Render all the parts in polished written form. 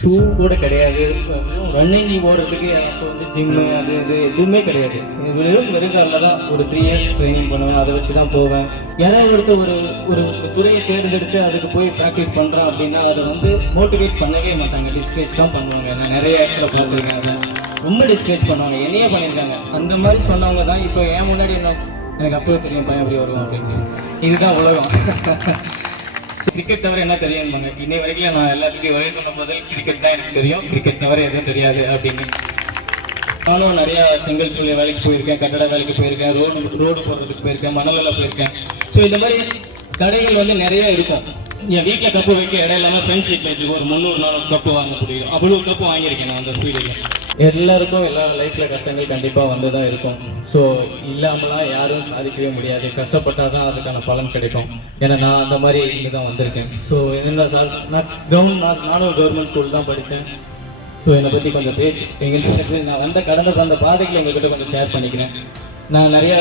Shoe கூட கிடையாது. Running ஓடுறதுக்கு அப்போ வந்து ஜிம்மு அது இது எதுவுமே கிடையாது. வெறும் காரில் தான் ஒரு 3 இயர்ஸ் ட்ரைனிங் பண்ணுவேன். அதை வச்சு தான் போவேன். யாராவது ஒருத்தர் ஒரு ஒரு துறையை தேர்ந்தெடுத்து அதுக்கு போய் ப்ராக்டிஸ் பண்ணுறான் அப்படின்னா அதை வந்து மோட்டிவேட் பண்ணவே மாட்டாங்க, டிஸ்கரேஜ் தான் பண்ணுவாங்க. நான் நிறைய இடத்துல பார்த்துருக்கேன், அதை ரொம்ப டிஸ்கரேஜ் பண்ணுவாங்க, என்னையே பண்ணியிருக்காங்க. அந்த மாதிரி சொன்னவங்க தான் இப்போ என் முன்னாடி என்ன எனக்கு அப்பவே தெரியும் பையன் எப்படி வருவோம் அப்படின்னு. இதுதான் உலகம். கிரிக்கெட் தவிர என்ன தெரியும்பாங்க. இன்னை வரைக்கும் நான் எல்லாத்துக்கும் வயசு சொன்ன முதல் கிரிக்கெட் தான் எனக்கு தெரியும், கிரிக்கெட் தவிர எதுவும் தெரியாது அப்படின்னு. நானும் நிறையா செங்கல் சூழல் வேலைக்கு போயிருக்கேன், கட்டட வேலைக்கு போயிருக்கேன், ரோடு போடுறதுக்கு போயிருக்கேன், மணலில் போயிருக்கேன். ஸோ இந்த மாதிரி கடைகள் வந்து நிறைய இருக்கும். என் வீட்டில் கப்பு வைக்க இடம் இல்லாமல் ஃப்ரெண்ட்ஸ் வீட்டில் வச்சுக்கோ ஒரு 300-400 கப்பு வாங்க முடியும். அவ்வளோ கப்பு வாங்கியிருக்கேன் நான் அந்த ஸ்பீடில். எல்லாருக்கும் எல்லா லைஃப்பில் கஷ்டங்கள் கண்டிப்பாக வந்து தான் இருக்கும். ஸோ இல்லாமலாம் யாரும் சாதிக்கவே முடியாது. கஷ்டப்பட்டால் தான் அதுக்கான பலன் கிடைக்கும். ஏன்னா நான் அந்த மாதிரி இங்கே தான் வந்திருக்கேன். ஸோ என்ன சார், நானும் கவர்மெண்ட் ஸ்கூல் தான் படித்தேன். ஸோ என்னை பற்றி கொஞ்சம் பேசி எங்களுக்கு நான் கடந்த அந்த பாதைகளை எங்கள்கிட்ட கொஞ்சம் ஷேர் பண்ணிக்கிறேன். நான் நிறையா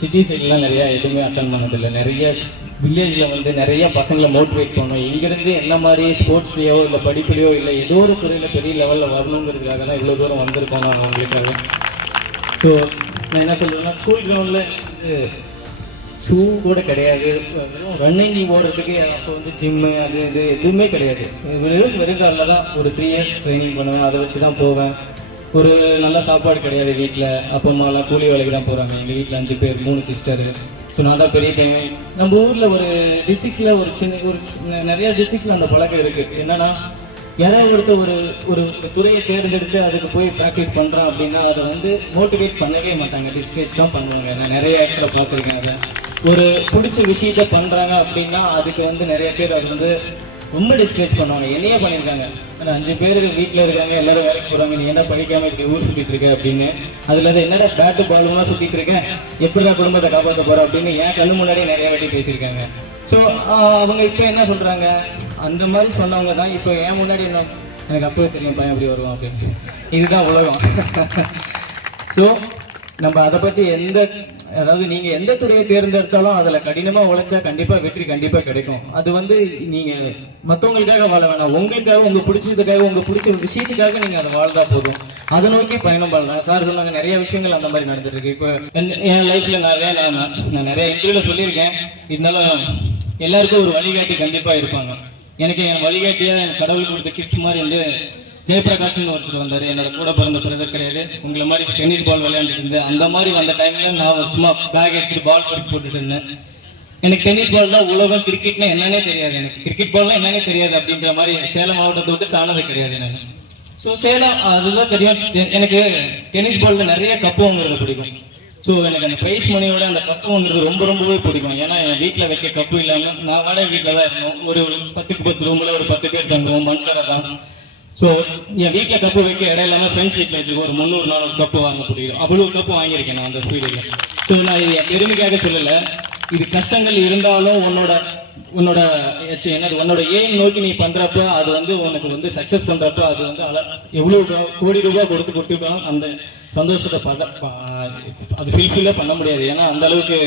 சிட்டி சைட்லாம் நிறையா எதுவுமே அட்டன் பண்ணதில்லை. நிறைய வில்லேஜில் வந்து நிறைய பசங்களை மோட்டிவேட் பண்ணணும். இங்கேருந்து என்ன மாதிரி ஸ்போர்ட்ஸ்லேயோ இல்லை படிப்புலையோ இல்லை ஏதோ ஒரு துறையில் பெரிய லெவலில் வரணுங்கிறதுக்காக தான் இவ்வளோ தூரம் வந்திருக்கோம் நான் அவங்களுக்காக. ஸோ நான் என்ன சொல்கிறேன்னா, ஸ்கூல் கிரவுண்டில் ஷூ கூட கிடையாது. ரன்னிங் ஓடுறதுக்கு அப்போ வந்து ஜிம்மு அது இது எதுவுமே கிடையாது. வெறும் காரில் தான் ஒரு 3 இயர்ஸ் ட்ரைனிங் பண்ணுவேன். அதை வச்சு தான் போவேன். ஒரு நல்ல சாப்பாடு கிடையாது வீட்டில். அப்பா அம்மாலாம் கூலி வேலைக்கு தான் போகிறாங்க. எங்கள் வீட்டில் 5 பேர், 3 சிஸ்டரு. ஸோ நான் தான் பெரிய பையன். நம்ம ஊரில் ஒரு டிஸ்ட்ரிக்ஸில் ஒரு நிறைய டிஸ்ட்ரிக்ஸில் அந்த பழக்கம் இருக்குது. என்னன்னா, யாராவது ஒருத்தர் ஒரு துறையை தேர்ந்தெடுத்து அதுக்கு போய் ப்ராக்டிஸ் பண்ணுறான் அப்படின்னா அதை வந்து மோட்டிவேட் பண்ணவே மாட்டாங்க, டிஸ்கரேஜ் தான் பண்ணுவாங்க. நான் நிறைய இடத்துல பார்த்துருக்கேன். அதை ஒரு பிடிச்ச விஷயத்த பண்ணுறாங்க அப்படின்னா அதுக்கு வந்து நிறைய பேர் அது வந்து ரொம்ப டிஸ்கரேஜ் பண்ணுவாங்க, என்னையே பண்ணியிருக்காங்க. ஆனால் 5 பேர் வீட்டில் இருக்காங்க, எல்லாரும் வேலைக்கு போகிறாங்க, நீ என்ன படிக்காமல் இப்படி ஊர் சுற்றிட்டு இருக்க அப்படின்னு. அதில் என்னடா பேட்டு பாலுமா சுற்றிட்டு இருக்கேன், எப்படிடா குடும்பத்தை காப்பாற்ற போகிற அப்படின்னு என் கண்ணு முன்னாடியே நிறைய வாட்டி பேசியிருக்காங்க. ஸோ அவங்க இப்போ என்ன சொல்கிறாங்க, அந்த மாதிரி சொன்னவங்க தான் இப்போ என் முன்னாடி என்ன எனக்கு அப்பவே தெரியும் பையன் எப்படி வருவான் அப்படின்னு. இதுதான் உலகம். ஸோ நம்ம அதை பற்றி அதாவது நீங்கள் எந்த துறையை தேர்ந்தெடுத்தாலும் அதில் கடினமாக உழைச்சா கண்டிப்பாக வெற்றி கண்டிப்பாக கிடைக்கும். அது வந்து நீங்கள் மற்றவங்களுக்காக வாழ வேணாம், உங்களுக்காக, உங்களுக்கு பிடிச்சதுக்காக, உங்களுக்கு பிடிச்ச விஷயத்துக்காக நீங்கள் அதை வாழ்ந்தா போதும். அதை நோக்கி பயணம் பண்ணலாம். சார் சொன்னாங்க நிறைய விஷயங்கள் அந்த மாதிரி நடந்துட்டு இருக்கு. இப்போ என் லைஃப்பில் நான் நிறைய இன்டர்வியூவில் சொல்லியிருக்கேன். இருந்தாலும் எல்லாருக்கும் ஒரு வழிகாட்டி கண்டிப்பாக இருப்பாங்க. எனக்கு என் வழிகாட்டியாக என் கடவுள் கொடுத்த கிஃப்ட் மாதிரி வந்து ஜெயபிரகாஷ்னு ஒருத்தர் வந்தார். என்னோட கூட பிறந்த பிரதர் கிடையாது. உங்களை மாதிரி டென்னிஸ் பால் விளையாண்டுட்டு இருந்தேன். அந்த மாதிரி வந்த டைமில் நான் சும்மா பேக் எடுத்துட்டு பால் பறித்து போட்டுட்டு இருந்தேன். எனக்கு டென்னிஸ் பால் தான் உலகம், கிரிக்கெட்னா என்னன்னே தெரியாது. எனக்கு கிரிக்கெட் பால்லாம் என்னன்னே தெரியாது. அப்படின்ற மாதிரி சேலம் மாவட்டத்தை விட்டு தானது கிடையாது எனக்கு. ஸோ சேலம் அதுதான் தெரியும். எனக்கு டென்னிஸ் பாலில் நிறைய கப்பு வாங்குறது பிடிக்கும். ஸோ எனக்கு அந்த ப்ரைஸ் மணியோட அந்த கப்பு வாங்குறது ரொம்பவே பிடிக்கும். ஏன்னா என் வீட்டில் வைக்க கப்பு இல்லாமல் நான் வாடகை வீட்டில் தான் இருந்தோம். ஒரு 10க்கு 10 ரூமில் ஒரு 10 பேர் தங்குவோம், மண்கரை தான். ஸோ என் வீட்டில் கப்பு வைக்க இடம் இல்லாமல் ஃப்ரெண்ட்ஸ் வீட்டில் வச்சுக்கோ ஒரு 300-400 கப்பு வாங்க முடியும். அவ்வளோ கப்பு வாங்கியிருக்கேன் நான் அந்த ஸ்பீடில். ஸோ நான் இது பெருமைக்காக சொல்லலை. இது கஷ்டங்கள் இருந்தாலும் உன்னோட எய்ம் நோக்கி நீ பண்றப்ப அது வந்து உனக்கு வந்து சக்சஸ் பண்றப்ப அது வந்து எவ்வளவு கோடி ரூபாய் கொடுத்துட்டாலும் அந்த சந்தோஷத்தை அது ஃபுல்ஃபில்லே பண்ண முடியாது. ஏன்னா அந்த அளவுக்கு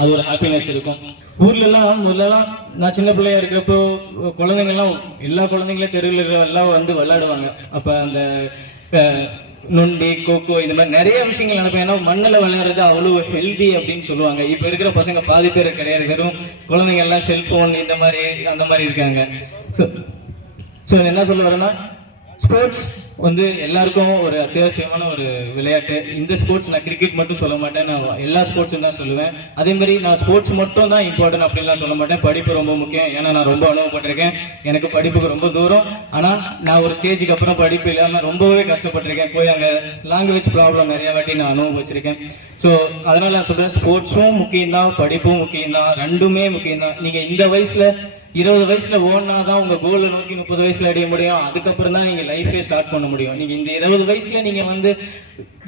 அது ஒரு ஹாப்பினஸ் இருக்கும். முதல்லலாம் நான் சின்ன பிள்ளையா இருக்கிறப்போ குழந்தைங்கள்லாம் எல்லா குழந்தைங்களும் தெருவில் எல்லாம் வந்து விளையாடுவாங்க. அப்போ அந்த நொண்டி, கோகோ இந்த மாதிரி நிறைய விஷயங்கள் நினைப்பேன். ஏன்னா மண்ணில் விளையாடுறது அவ்வளோ ஹெல்தி அப்படின்னு சொல்லுவாங்க. இப்போ இருக்கிற பசங்க பாதி பேர் கிடையாது. வெறும் குழந்தைங்க எல்லாம் செல்போன் இந்த மாதிரி அந்த மாதிரி இருக்காங்க. ஸோ என்ன சொல்ல வரேன்னா, ஸ்போர்ட்ஸ் வந்து எல்லாருக்கும் ஒரு அத்தியாவசியமான ஒரு விளையாட்டு. இந்த ஸ்போர்ட்ஸ் நான் கிரிக்கெட் மட்டும் சொல்ல மாட்டேன், நான் எல்லா ஸ்போர்ட்ஸும் தான் சொல்லுவேன். அதே மாதிரி நான் ஸ்போர்ட்ஸ் மட்டும் தான் இம்பார்ட்டன்ட் அப்படின்லாம் சொல்ல மாட்டேன். படிப்பு ரொம்ப முக்கியம். ஏன்னா நான் ரொம்ப அனுபவப்பட்டிருக்கேன். எனக்கு படிப்புக்கு ரொம்ப தூரம். ஆனால் நான் ஒரு ஸ்டேஜுக்கு அப்புறம் படிப்பு இல்லாமல் ரொம்பவே கஷ்டப்பட்டிருக்கேன். போய் அங்கே லாங்குவேஜ் ப்ராப்ளம் நிறைய வாட்டி நான் அனுபவிச்சிருக்கேன். ஸோ அதனால நான் சொல்றேன், ஸ்போர்ட்ஸும் முக்கியம் தான், படிப்பும் முக்கியம் தான், ரெண்டுமே முக்கியம் தான். நீங்க இந்த வயசுல 20 வயசுல ஓடினாதான் உங்க கோலை நோக்கி 30 வயசுல அடைய முடியும். அதுக்கப்புறம் தான் நீங்க லைஃபே ஸ்டார்ட் பண்ண முடியும். நீங்க இந்த 20 வயசுல நீங்க வந்து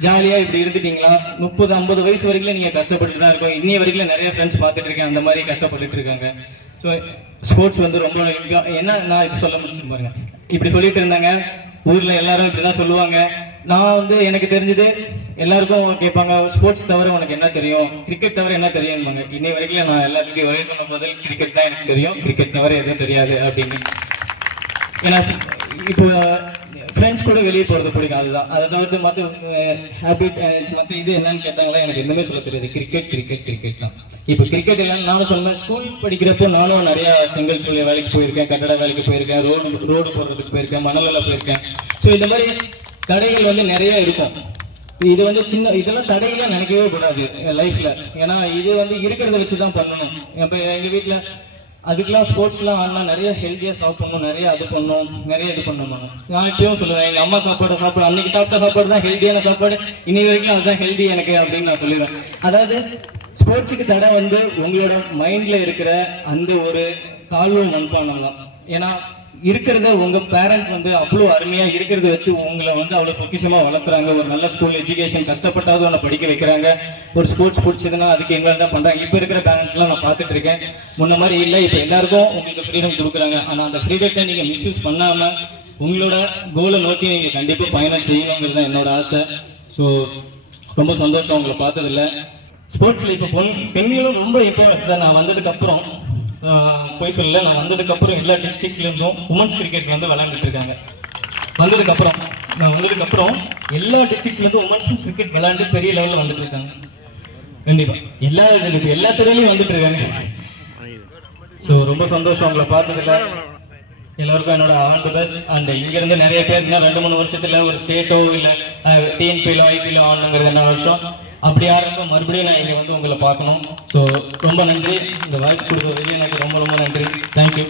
ஜாலியா இப்படி இருந்துட்டீங்களா, 30-50 வயசு வரைக்கும் நீங்க கஷ்டப்பட்டு தான் இருக்கும். இன்னைய வரைக்கும் நிறைய ஃப்ரெண்ட்ஸ் பார்த்துட்டு இருக்கேன், அந்த மாதிரி கஷ்டப்பட்டுட்டு இருக்காங்க. ஸோ ஸ்போர்ட்ஸ் வந்து ரொம்ப என்ன நான் இப்ப சொல்ல முடிச்சு பாருங்க. இப்படி சொல்லிட்டு இருந்தாங்க, ஊர்ல எல்லாரும் இப்படிதான் சொல்லுவாங்க. நான் வந்து எனக்கு தெரிஞ்சது எல்லாருக்கும் கேட்பாங்க, ஸ்போர்ட்ஸ் தவிர உனக்கு என்ன தெரியும், கிரிக்கெட் தவிர என்ன தெரியும்பாங்க. இன்னை வரைக்கும் நான் எல்லாத்துக்கும் ஒரே சொன்ன முதல் கிரிக்கெட் தான் எனக்கு தெரியும், கிரிக்கெட் தவிர எதுவும் தெரியாது அப்படின்னு. ஏன்னா இப்போ ஃப்ரெண்ட்ஸ் கூட வெளியே போகிறது பிடிக்கும், அதுதான். அதை தவிர்த்து மற்ற ஹேபிட் மற்ற இது என்னன்னு கேட்டாங்களா, எனக்கு எதுவுமே சொல்ல தெரியாது. கிரிக்கெட் தான். இப்போ கிரிக்கெட் இல்லைன்னு நானும் சொல்லுவேன். ஸ்கூல் படிக்கிறப்போ நானும் நிறையா செங்கல் சூழல் வேலைக்கு போயிருக்கேன், கட்டட வேலைக்கு போயிருக்கேன், ரோடு போடுறதுக்கு போயிருக்கேன், மணலில் போயிருக்கேன். ஸோ இந்த மாதிரி தடைகள் வந்து நிறைய இருக்கும். இது வந்து இதெல்லாம் தடையில நினைக்கவே கூடாது லைஃப்ல. ஏன்னா இது வந்து இருக்கிறத வச்சு தான் பண்ணணும். இப்போ எங்கள் வீட்டில் அதுக்கெல்லாம் ஸ்போர்ட்ஸ்லாம் ஆடினா நிறைய ஹெல்த்தியாக சாப்பிடணும், நிறைய அது பண்ணணும், நிறைய இது பண்ணணும். நான் இப்பயும் சொல்லுவேன், எங்கள் அம்மா சாப்பாடு அன்னைக்கு சாப்பிட்ட சாப்பாடு தான் ஹெல்த்தியான சாப்பாடு, இன்னைக்கு வரைக்கும் அதுதான் ஹெல்த்தி எனக்கு அப்படின்னு நான் சொல்லுவேன். அதாவது ஸ்போர்ட்ஸுக்கு தடை வந்து உங்களோட மைண்ட்ல இருக்கிற அந்த ஒரு தாழ்வு மண்பானம் தான். ஏன்னா இருக்கிறத உங்க பேரண்ட் வந்து அவ்வளோ அருமையா இருக்கிறத வச்சு உங்களை வந்து அவ்வளவு பொக்கிஷமா வளர்க்குறாங்க. ஒரு நல்ல ஸ்கூல் எஜுகேஷன் கஷ்டப்பட்டாவது உன்னை படிக்க வைக்கிறாங்க. ஒரு ஸ்போர்ட்ஸ் பிடிச்சதுன்னா அதுக்கு இன்வால்வ் தான் பண்றாங்க. இப்ப இருக்கிற பேரண்ட்ஸ் எல்லாம் நான் பார்த்துட்டு இருக்கேன். முன்ன மாதிரி இல்லை, இப்ப எல்லாருக்கும் உங்களுக்கு ஃப்ரீடம் கொடுக்குறாங்க. ஆனா அந்த ஃப்ரீடத்தை நீங்க மிஸ்யூஸ் பண்ணாம உங்களோட கோலை நோக்கி நீங்க கண்டிப்பா பயணம் செய்யணுங்கிறது தான் என்னோட ஆசை. ஸோ ரொம்ப சந்தோஷம் உங்களை பார்த்ததில்ல. ஸ்போர்ட்ஸ்ல இப்ப பெண்களும் ரொம்ப இம்பார்ட்டன்ட் சார். நான் வந்ததுக்கு அப்புறம் போய் சொல்லல, நான் வந்ததுக்கு அப்புறம் எல்லா டிஸ்ட்ரிக்ட்ல இருந்தும் உமன்ஸ் கிரிக்கெட் வந்து விளையாண்டுட்டு இருக்காங்க. நான் வந்ததுக்கு அப்புறம் எல்லா டிஸ்ட்ரிக்ட்ல இருந்தும் உமன்ஸ் கிரிக்கெட் விளையாண்டு பெரிய லெவல்ல வந்துட்டு இருக்காங்க. கண்டிப்பா எல்லா துறையிலையும் வந்துட்டு இருக்காங்க. ஸோ ரொம்ப சந்தோஷம் உங்களை பார்த்ததுல. எல்லாருக்கும் என்னோட ஆல் தி பெஸ்ட். அண்ட் இங்க இருந்து நிறைய பேர் 2-3 வருஷத்துல ஒரு ஸ்டேட்டோ இல்ல டிஎன்பியிலோ ஐபியிலோ ஆடணுங்கிறது என்ன வருஷம் அப்படி யாருக்கும் மறுபடியும் நான் இங்க வந்து உங்களை பார்க்கணும். ஸோ ரொம்ப நன்றி. இந்த வாய்ப்பு கொடுத்த விஜய் எனக்கு ரொம்ப நன்றி. தேங்க்யூ.